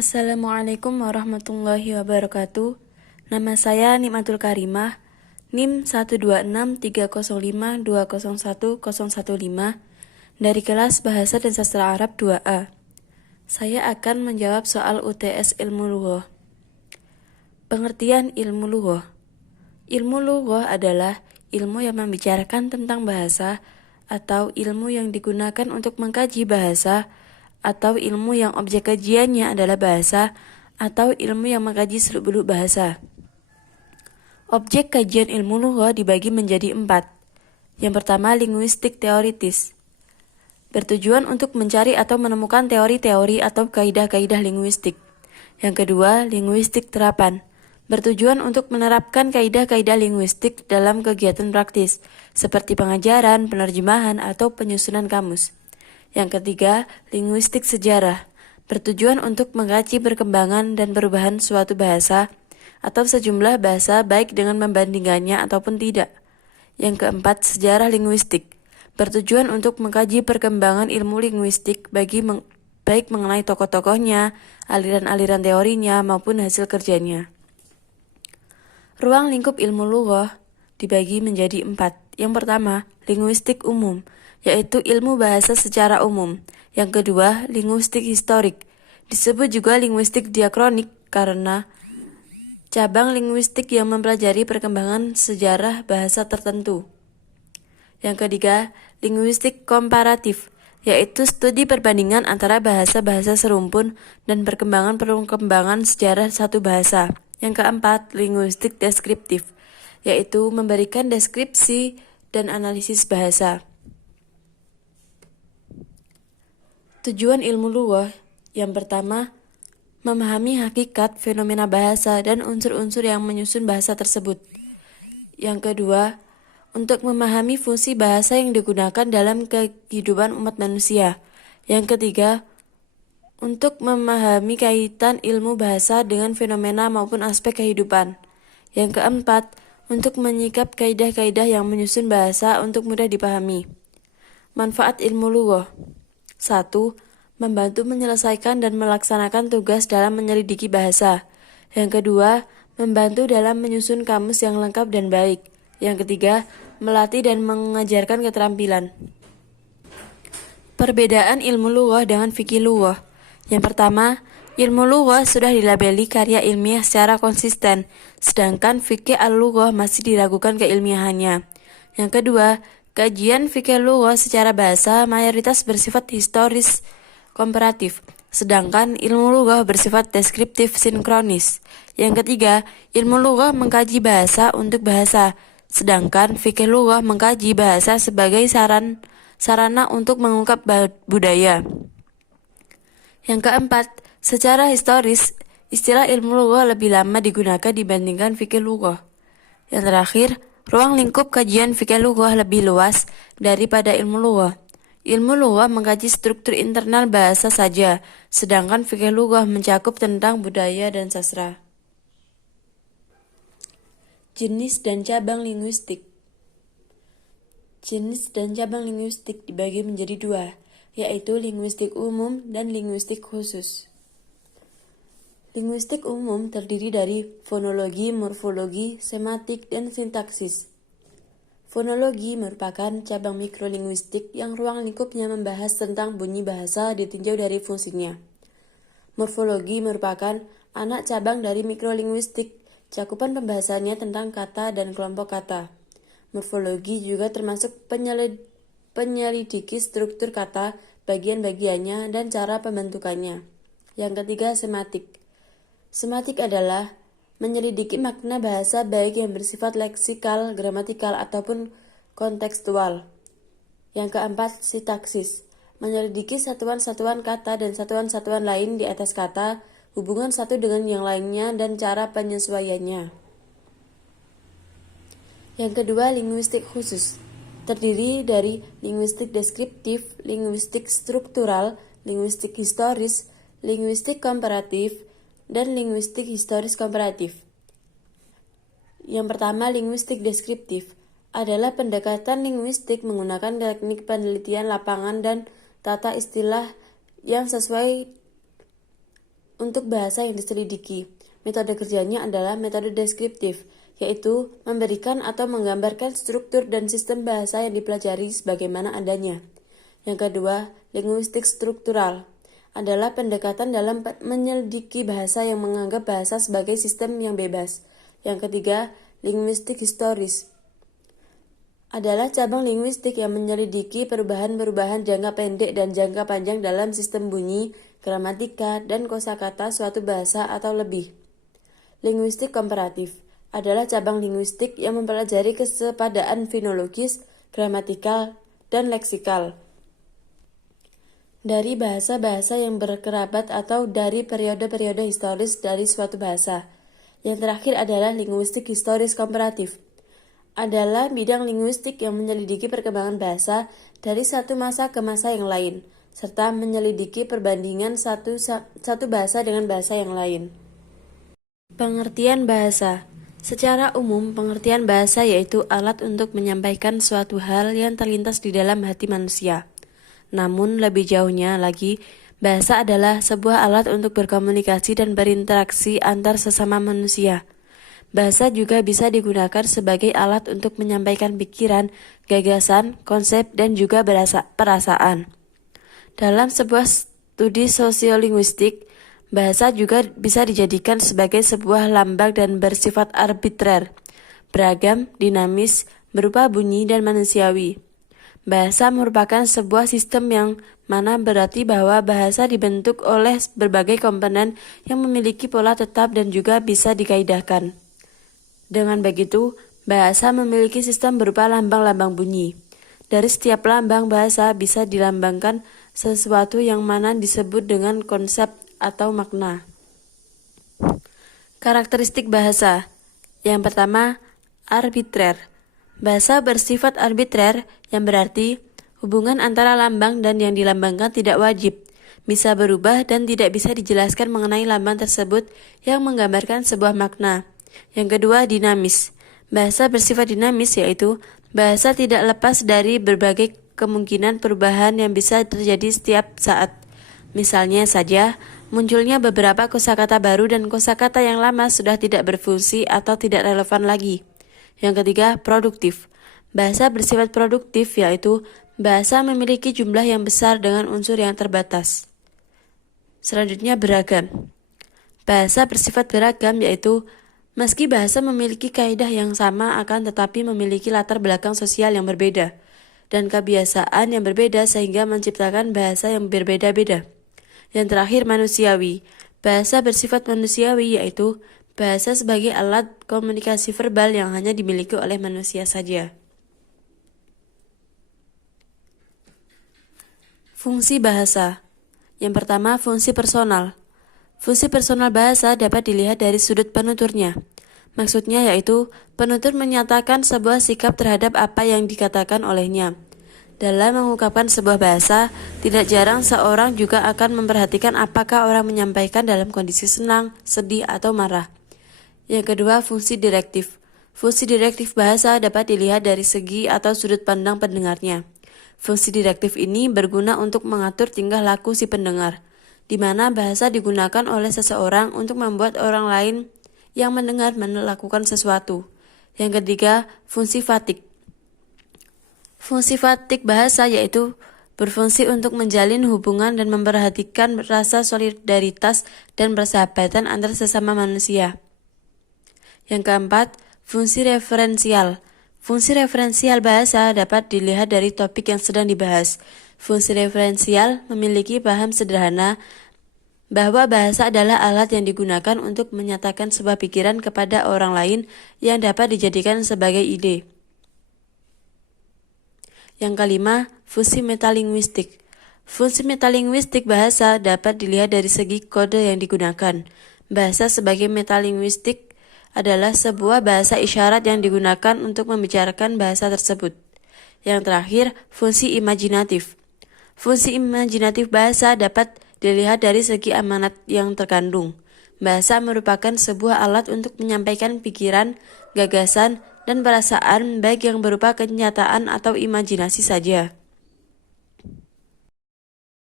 Assalamualaikum warahmatullahi wabarakatuh. Nama saya Nikmatul Karimah, NIM 1263052011015 dari kelas Bahasa dan Sastra Arab 2A. Saya akan menjawab soal UTS Ilmu Lughah. Pengertian ilmu lughah. Ilmu lughah adalah ilmu yang membicarakan tentang bahasa atau ilmu yang digunakan untuk mengkaji bahasa atau ilmu yang objek kajiannya adalah bahasa atau ilmu yang mengkaji seluk-beluk bahasa. Objek kajian ilmu lughah dibagi menjadi 4. Yang pertama, linguistik teoritis. Bertujuan untuk mencari atau menemukan teori-teori atau kaidah-kaidah linguistik. Yang kedua, linguistik terapan. Bertujuan untuk menerapkan kaidah-kaidah linguistik dalam kegiatan praktis, seperti pengajaran, penerjemahan, atau penyusunan kamus. Yang ketiga, linguistik sejarah. Bertujuan untuk mengkaji perkembangan dan perubahan suatu bahasa atau sejumlah bahasa baik dengan membandingkannya ataupun tidak. Yang keempat, sejarah linguistik. Bertujuan untuk mengkaji perkembangan ilmu linguistik baik mengenai tokoh-tokohnya, aliran-aliran teorinya, maupun hasil kerjanya. Ruang lingkup ilmu lughah dibagi menjadi 4. Yang pertama, linguistik umum, yaitu ilmu bahasa secara umum. Yang kedua, linguistik historik. Disebut juga linguistik diakronik karena cabang linguistik yang mempelajari perkembangan sejarah bahasa tertentu. Yang ketiga, linguistik komparatif, yaitu studi perbandingan antara bahasa-bahasa serumpun dan perkembangan sejarah satu bahasa. Yang keempat, linguistik deskriptif, yaitu memberikan deskripsi dan analisis bahasa. Tujuan ilmu lughah yang pertama, memahami hakikat fenomena bahasa dan unsur-unsur yang menyusun bahasa tersebut. Yang kedua, untuk memahami fungsi bahasa yang digunakan dalam kehidupan umat manusia. Yang ketiga, untuk memahami kaitan ilmu bahasa dengan fenomena maupun aspek kehidupan. Yang keempat, untuk menyikap kaidah-kaidah yang menyusun bahasa untuk mudah dipahami. Manfaat ilmu lughah. 1. Membantu menyelesaikan dan melaksanakan tugas dalam menyelidiki bahasa. Yang kedua, membantu dalam menyusun kamus yang lengkap dan baik. Yang ketiga, melatih dan mengajarkan keterampilan. Perbedaan ilmu lughah dengan fikih lughah. Yang pertama, ilmu lughah sudah dilabeli karya ilmiah secara konsisten, sedangkan fikih al-lughah masih diragukan keilmiahannya. Yang kedua, kajian fikih lughah secara bahasa mayoritas bersifat historis komparatif, sedangkan ilmu lughah bersifat deskriptif sinkronis. Yang ketiga, ilmu lughah mengkaji bahasa untuk bahasa, sedangkan fikih lughah mengkaji bahasa sebagai sarana untuk mengungkap budaya. Yang keempat, secara historis, istilah ilmu lughah lebih lama digunakan dibandingkan fikih lughah. Yang terakhir, ruang lingkup kajian fikih lughah lebih luas daripada ilmu lughah. Ilmu lughah mengkaji struktur internal bahasa saja, sedangkan fikih lughah mencakup tentang budaya dan sastra. Jenis dan cabang linguistik. Jenis dan cabang linguistik dibagi menjadi 2, yaitu linguistik umum dan linguistik khusus. Linguistik umum terdiri dari fonologi, morfologi, sematik, dan sintaksis. Fonologi merupakan cabang mikrolinguistik yang ruang lingkupnya membahas tentang bunyi bahasa ditinjau dari fungsinya. Morfologi merupakan anak cabang dari mikrolinguistik, cakupan pembahasannya tentang kata dan kelompok kata. Morfologi juga termasuk penyelidiki struktur kata, bagian-bagiannya, dan cara pembentukannya. Yang ketiga, sematik. Sematik adalah menyelidiki makna bahasa baik yang bersifat leksikal, gramatikal, ataupun kontekstual. Yang keempat, sintaksis. Menyelidiki satuan-satuan kata dan satuan-satuan lain di atas kata, hubungan satu dengan yang lainnya, dan cara penyesuaiannya. Yang kedua, linguistik khusus. Terdiri dari linguistik deskriptif, linguistik struktural, linguistik historis, linguistik komparatif, dan linguistik historis komparatif. Yang pertama, linguistik deskriptif adalah pendekatan linguistik menggunakan teknik penelitian lapangan dan tata istilah yang sesuai untuk bahasa yang diselidiki. Metode kerjanya adalah metode deskriptif, yaitu memberikan atau menggambarkan struktur dan sistem bahasa yang dipelajari sebagaimana adanya. Yang kedua, linguistik struktural adalah pendekatan dalam menyelidiki bahasa yang menganggap bahasa sebagai sistem yang bebas. Yang ketiga, linguistik historis adalah cabang linguistik yang menyelidiki perubahan-perubahan jangka pendek dan jangka panjang dalam sistem bunyi, gramatika, dan kosakata suatu bahasa atau lebih. Linguistik komparatif adalah cabang linguistik yang mempelajari kesepadaan fonologis, gramatikal, dan leksikal dari bahasa-bahasa yang berkerabat atau dari periode-periode historis dari suatu bahasa. Yang terakhir adalah linguistik historis komparatif. Adalah bidang linguistik yang menyelidiki perkembangan bahasa dari satu masa ke masa yang lain, serta menyelidiki perbandingan satu bahasa dengan bahasa yang lain. Pengertian bahasa. Secara umum, pengertian bahasa yaitu alat untuk menyampaikan suatu hal yang terlintas di dalam hati manusia. Namun, lebih jauhnya lagi, bahasa adalah sebuah alat untuk berkomunikasi dan berinteraksi antar sesama manusia. Bahasa juga bisa digunakan sebagai alat untuk menyampaikan pikiran, gagasan, konsep, dan juga perasaan. Dalam sebuah studi sosiolinguistik, bahasa juga bisa dijadikan sebagai sebuah lambang dan bersifat arbitrer, beragam, dinamis, berupa bunyi dan manusiawi. Bahasa merupakan sebuah sistem yang mana berarti bahwa bahasa dibentuk oleh berbagai komponen yang memiliki pola tetap dan juga bisa dikaidahkan. Dengan begitu, bahasa memiliki sistem berupa lambang-lambang bunyi. Dari setiap lambang bahasa bisa dilambangkan sesuatu yang mana disebut dengan konsep atau makna. Karakteristik bahasa. Yang pertama, arbitrer. Bahasa bersifat arbitrer yang berarti hubungan antara lambang dan yang dilambangkan tidak wajib, bisa berubah dan tidak bisa dijelaskan mengenai lambang tersebut yang menggambarkan sebuah makna. Yang kedua, dinamis. Bahasa bersifat dinamis yaitu bahasa tidak lepas dari berbagai kemungkinan perubahan yang bisa terjadi setiap saat. Misalnya saja, munculnya beberapa kosakata baru dan kosakata yang lama sudah tidak berfungsi atau tidak relevan lagi. Yang ketiga, produktif. Bahasa bersifat produktif yaitu bahasa memiliki jumlah yang besar dengan unsur yang terbatas. Selanjutnya, beragam. Bahasa bersifat beragam yaitu meski bahasa memiliki kaidah yang sama akan tetapi memiliki latar belakang sosial yang berbeda dan kebiasaan yang berbeda sehingga menciptakan bahasa yang berbeda-beda. Yang terakhir, manusiawi. Bahasa bersifat manusiawi yaitu bahasa sebagai alat komunikasi verbal yang hanya dimiliki oleh manusia saja. Fungsi bahasa. Yang pertama, fungsi personal. Fungsi personal bahasa dapat dilihat dari sudut penuturnya. Maksudnya yaitu penutur menyatakan sebuah sikap terhadap apa yang dikatakan olehnya. Dalam mengungkapkan sebuah bahasa, tidak jarang seorang juga akan memperhatikan apakah orang menyampaikan dalam kondisi senang, sedih, atau marah. Yang kedua, fungsi direktif. Fungsi direktif bahasa dapat dilihat dari segi atau sudut pandang pendengarnya. Fungsi direktif ini berguna untuk mengatur tingkah laku si pendengar, di mana bahasa digunakan oleh seseorang untuk membuat orang lain yang mendengar melakukan sesuatu. Yang ketiga, fungsi fatik. Fungsi fatik bahasa yaitu berfungsi untuk menjalin hubungan dan memperhatikan rasa solidaritas dan persahabatan antar sesama manusia. Yang keempat, fungsi referensial. Fungsi referensial bahasa dapat dilihat dari topik yang sedang dibahas. Fungsi referensial memiliki paham sederhana bahwa bahasa adalah alat yang digunakan untuk menyatakan sebuah pikiran kepada orang lain yang dapat dijadikan sebagai ide. Yang kelima, fungsi metalinguistik. Fungsi metalinguistik bahasa dapat dilihat dari segi kode yang digunakan. Bahasa sebagai metalinguistik adalah sebuah bahasa isyarat yang digunakan untuk membicarakan bahasa tersebut. Yang terakhir, fungsi imajinatif. Fungsi imajinatif bahasa dapat dilihat dari segi amanat yang terkandung. Bahasa merupakan sebuah alat untuk menyampaikan pikiran, gagasan, dan perasaan baik yang berupa kenyataan atau imajinasi saja.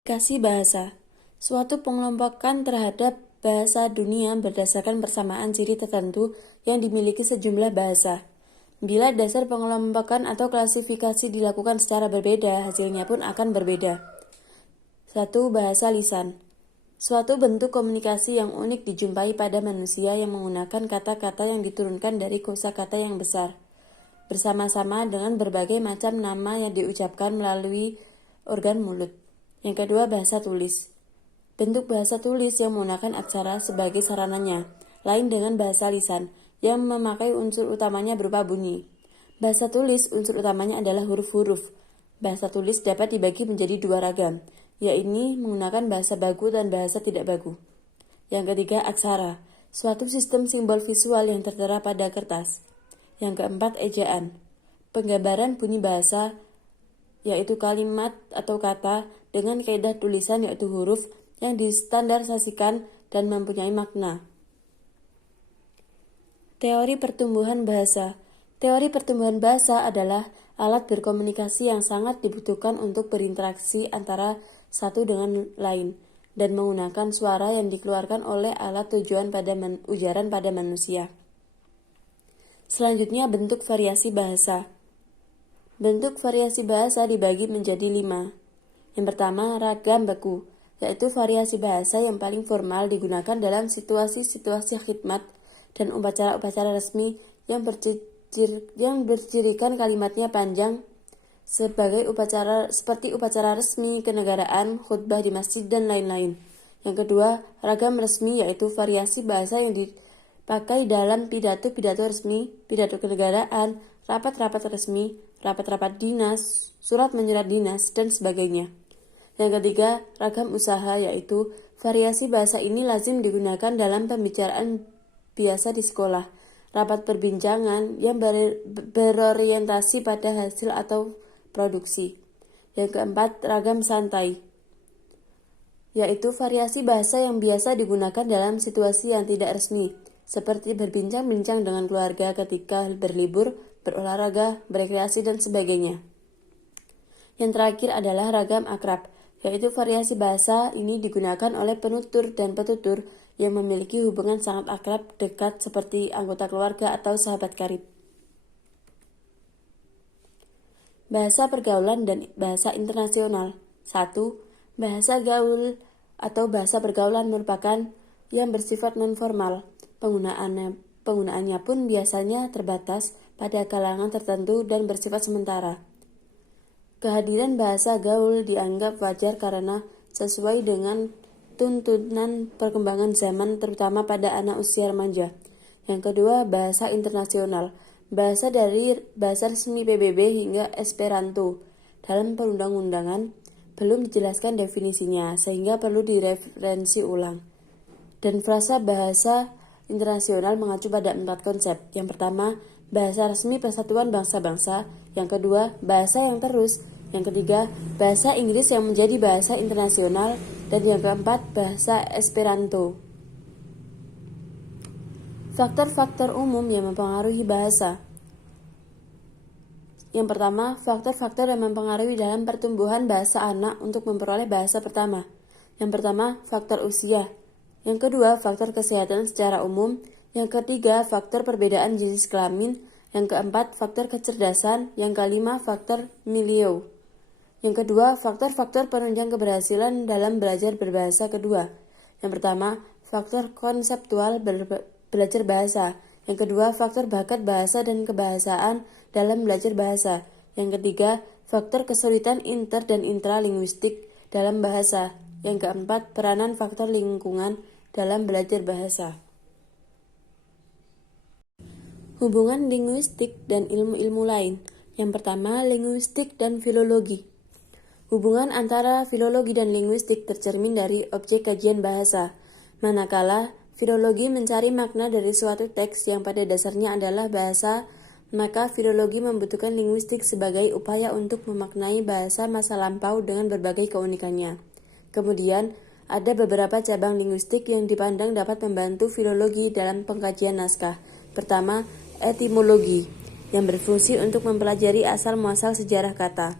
Aplikasi bahasa. Suatu pengelompokan terhadap bahasa dunia berdasarkan persamaan ciri tertentu yang dimiliki sejumlah bahasa. Bila dasar pengelompokan atau klasifikasi dilakukan secara berbeda, hasilnya pun akan berbeda. 1. Bahasa lisan. Suatu bentuk komunikasi yang unik dijumpai pada manusia yang menggunakan kata-kata yang diturunkan dari kosakata yang besar, bersama-sama dengan berbagai macam nama yang diucapkan melalui organ mulut. Yang kedua, bahasa tulis. Bentuk bahasa tulis yang menggunakan aksara sebagai sarananya, lain dengan bahasa lisan, yang memakai unsur utamanya berupa bunyi. Bahasa tulis, unsur utamanya adalah huruf-huruf. Bahasa tulis dapat dibagi menjadi dua ragam, yaitu menggunakan bahasa baku dan bahasa tidak baku. Yang ketiga, aksara, suatu sistem simbol visual yang tertera pada kertas. Yang keempat, ejaan, penggambaran bunyi bahasa, yaitu kalimat atau kata dengan kaidah tulisan yaitu huruf yang distandarisasikan dan mempunyai makna. Teori pertumbuhan bahasa. Teori pertumbuhan bahasa adalah alat berkomunikasi yang sangat dibutuhkan untuk berinteraksi antara satu dengan lain dan menggunakan suara yang dikeluarkan oleh alat tujuan pada ujaran pada manusia. Selanjutnya, bentuk variasi bahasa. Bentuk variasi bahasa dibagi menjadi 5. Yang pertama, ragam baku, yaitu variasi bahasa yang paling formal digunakan dalam situasi-situasi khidmat dan upacara-upacara resmi yang bercirikan kalimatnya panjang seperti upacara resmi, kenegaraan, khutbah di masjid, dan lain-lain. Yang kedua, ragam resmi, yaitu variasi bahasa yang dipakai dalam pidato-pidato resmi, pidato kenegaraan, rapat-rapat resmi, rapat-rapat dinas, surat menyurat dinas, dan sebagainya. Yang ketiga, ragam usaha, yaitu variasi bahasa ini lazim digunakan dalam pembicaraan biasa di sekolah, rapat perbincangan yang berorientasi pada hasil atau produksi. Yang keempat, ragam santai, yaitu variasi bahasa yang biasa digunakan dalam situasi yang tidak resmi, seperti berbincang-bincang dengan keluarga ketika berlibur, berolahraga, berekreasi, dan sebagainya. Yang terakhir adalah ragam akrab, yaitu variasi bahasa ini digunakan oleh penutur dan petutur yang memiliki hubungan sangat akrab dekat seperti anggota keluarga atau sahabat karib. Bahasa pergaulan dan bahasa internasional. 1. Bahasa gaul atau bahasa pergaulan merupakan yang bersifat non-formal. Penggunaannya pun biasanya terbatas pada kalangan tertentu dan bersifat sementara. Kehadiran bahasa gaul dianggap wajar karena sesuai dengan tuntunan perkembangan zaman terutama pada anak usia remaja. Yang kedua, bahasa internasional. Bahasa dari bahasa resmi PBB hingga Esperanto. Dalam perundang-undangan belum dijelaskan definisinya sehingga perlu direferensi ulang. Dan frasa bahasa internasional mengacu pada 4 konsep. Yang pertama, bahasa resmi Persatuan Bangsa-Bangsa. Yang kedua, bahasa yang terus. Yang ketiga, bahasa Inggris yang menjadi bahasa internasional. Dan yang keempat, bahasa Esperanto. Faktor-faktor umum yang mempengaruhi bahasa. Yang pertama, faktor-faktor yang mempengaruhi dalam pertumbuhan bahasa anak untuk memperoleh bahasa pertama. Yang pertama, faktor usia. Yang kedua, faktor kesehatan secara umum. Yang ketiga, faktor perbedaan jenis kelamin. Yang keempat, faktor kecerdasan. Yang kelima, faktor milieu. Yang kedua, faktor-faktor penunjang keberhasilan dalam belajar berbahasa kedua. Yang pertama, faktor konseptual belajar bahasa. Yang kedua, faktor bakat bahasa dan kebahasaan dalam belajar bahasa. Yang ketiga, faktor kesulitan inter- dan intralinguistik dalam bahasa. Yang keempat, peranan faktor lingkungan dalam belajar bahasa. Hubungan linguistik dan ilmu-ilmu lain. Yang pertama, linguistik dan filologi. Hubungan antara filologi dan linguistik tercermin dari objek kajian bahasa. Manakala filologi mencari makna dari suatu teks yang pada dasarnya adalah bahasa, maka filologi membutuhkan linguistik sebagai upaya untuk memaknai bahasa masa lampau dengan berbagai keunikannya. Kemudian, ada beberapa cabang linguistik yang dipandang dapat membantu filologi dalam pengkajian naskah. Pertama, etimologi, yang berfungsi untuk mempelajari asal-muasal sejarah kata.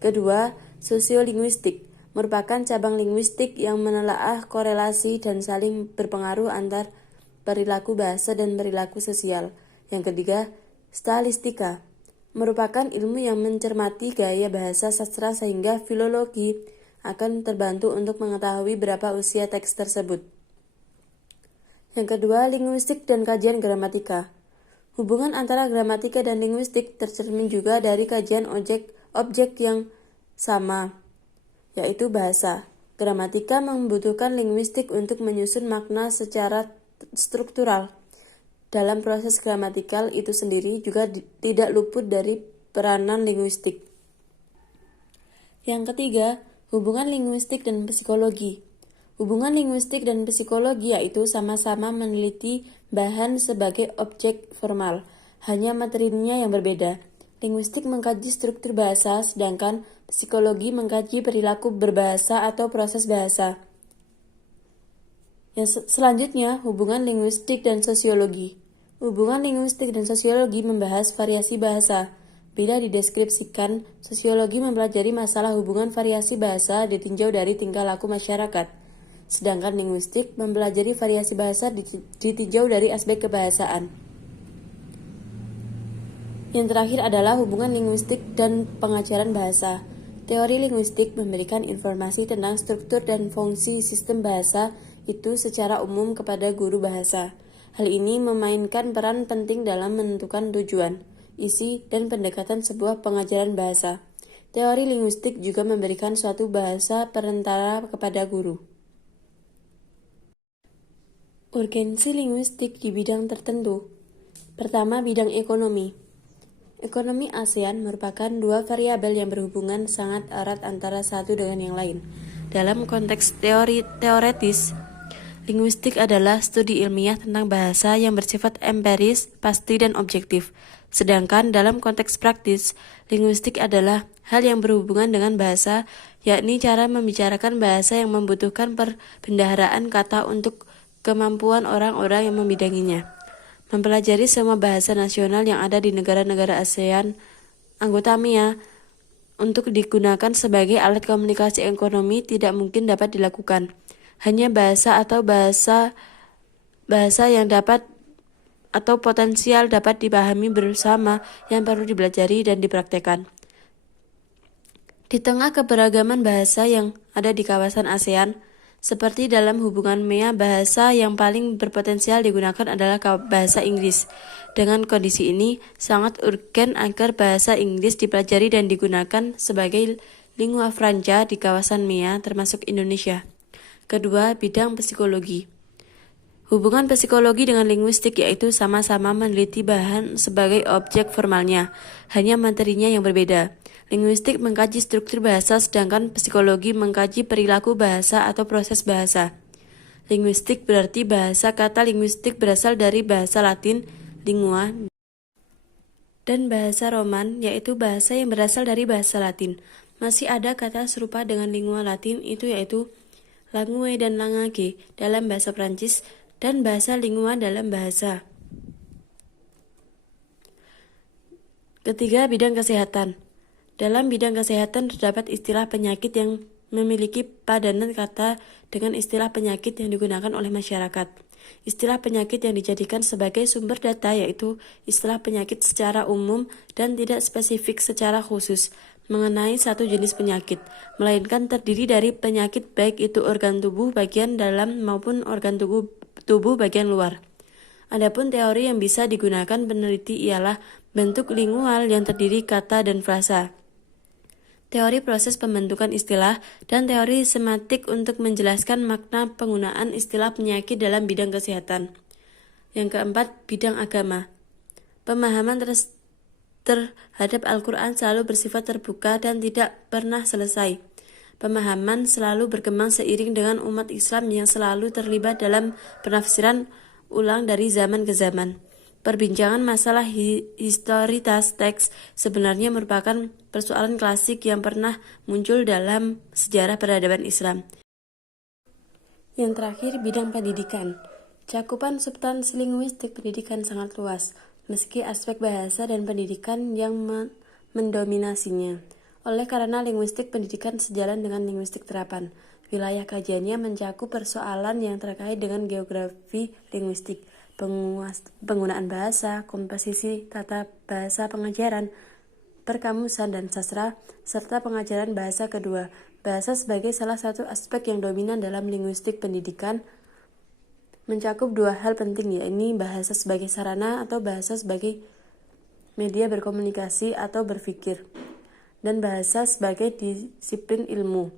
Kedua, sosiolinguistik, merupakan cabang linguistik yang menelaah korelasi dan saling berpengaruh antar perilaku bahasa dan perilaku sosial. Yang ketiga, stilistika merupakan ilmu yang mencermati gaya bahasa sastra sehingga filologi akan terbantu untuk mengetahui berapa usia teks tersebut. Yang kedua, linguistik dan kajian gramatika. Hubungan antara gramatika dan linguistik tercermin juga dari kajian objek yang sama, yaitu bahasa. Gramatika membutuhkan linguistik untuk menyusun makna secara struktural. Dalam proses gramatikal itu sendiri juga tidak luput dari peranan linguistik. Yang ketiga, hubungan linguistik dan psikologi. Hubungan linguistik dan psikologi yaitu sama-sama meneliti bahan sebagai objek formal, hanya materinya yang berbeda. Linguistik mengkaji struktur bahasa, sedangkan psikologi mengkaji perilaku berbahasa atau proses bahasa. Yang selanjutnya, hubungan linguistik dan sosiologi. Hubungan linguistik dan sosiologi membahas variasi bahasa. Bila dideskripsikan, sosiologi mempelajari masalah hubungan variasi bahasa ditinjau dari tingkah laku masyarakat. Sedangkan linguistik mempelajari variasi bahasa ditinjau dari aspek kebahasaan. Yang terakhir adalah hubungan linguistik dan pengajaran bahasa. Teori linguistik memberikan informasi tentang struktur dan fungsi sistem bahasa itu secara umum kepada guru bahasa. Hal ini memainkan peran penting dalam menentukan tujuan, isi, dan pendekatan sebuah pengajaran bahasa. Teori linguistik juga memberikan suatu bahasa perantara kepada guru. Urgensi linguistik di bidang tertentu. Pertama, bidang ekonomi. Ekonomi ASEAN merupakan dua variabel yang berhubungan sangat erat antara satu dengan yang lain. Dalam konteks teoretis, linguistik adalah studi ilmiah tentang bahasa yang bersifat empiris, pasti, dan objektif. Sedangkan dalam konteks praktis, linguistik adalah hal yang berhubungan dengan bahasa, yakni cara membicarakan bahasa yang membutuhkan perbendaharaan kata untuk kemampuan orang-orang yang membidanginya. Mempelajari semua bahasa nasional yang ada di negara-negara ASEAN anggota MIA untuk digunakan sebagai alat komunikasi ekonomi tidak mungkin dapat dilakukan. Hanya bahasa yang dapat atau potensial dapat dipahami bersama yang perlu dipelajari dan dipraktekkan. Di tengah keberagaman bahasa yang ada di kawasan ASEAN, seperti dalam hubungan MEA, bahasa yang paling berpotensial digunakan adalah bahasa Inggris. Dengan kondisi ini, sangat urgen agar bahasa Inggris dipelajari dan digunakan sebagai lingua franca di kawasan MEA, termasuk Indonesia. Kedua, bidang psikologi. Hubungan psikologi dengan linguistik yaitu sama-sama meneliti bahan sebagai objek formalnya, hanya materinya yang berbeda. Linguistik mengkaji struktur bahasa, sedangkan psikologi mengkaji perilaku bahasa atau proses bahasa. Linguistik berarti bahasa. Kata linguistik berasal dari bahasa Latin, lingua, dan bahasa Roman, yaitu bahasa yang berasal dari bahasa Latin. Masih ada kata serupa dengan lingua Latin itu yaitu langue dan langage dalam bahasa Prancis, dan bahasa lingua dalam bahasa. Ketiga, bidang kesehatan. Dalam bidang kesehatan terdapat istilah penyakit yang memiliki padanan kata dengan istilah penyakit yang digunakan oleh masyarakat. Istilah penyakit yang dijadikan sebagai sumber data yaitu istilah penyakit secara umum dan tidak spesifik secara khusus mengenai satu jenis penyakit, melainkan terdiri dari penyakit baik itu organ tubuh bagian dalam maupun organ tubuh bagian luar. Adapun teori yang bisa digunakan peneliti ialah bentuk lingual yang terdiri kata dan frasa, teori proses pembentukan istilah, dan teori semantik untuk menjelaskan makna penggunaan istilah penyakit dalam bidang kesehatan. Yang keempat, bidang agama. Pemahaman terhadap Al-Quran selalu bersifat terbuka dan tidak pernah selesai. Pemahaman selalu berkembang seiring dengan umat Islam yang selalu terlibat dalam penafsiran ulang dari zaman ke zaman. Perbincangan masalah historitas teks sebenarnya merupakan persoalan klasik yang pernah muncul dalam sejarah peradaban Islam. Yang terakhir, bidang pendidikan. Cakupan substansi linguistik pendidikan sangat luas, meski aspek bahasa dan pendidikan yang mendominasinya. Oleh karena linguistik pendidikan sejalan dengan linguistik terapan, wilayah kajiannya mencakup persoalan yang terkait dengan geografi linguistik, penggunaan bahasa, komposisi tata bahasa pengajaran, perkamusan dan sastra, serta pengajaran bahasa kedua. Bahasa sebagai salah satu aspek yang dominan dalam linguistik pendidikan mencakup dua hal penting, yakni bahasa sebagai sarana atau bahasa sebagai media berkomunikasi atau berpikir, dan bahasa sebagai disiplin ilmu.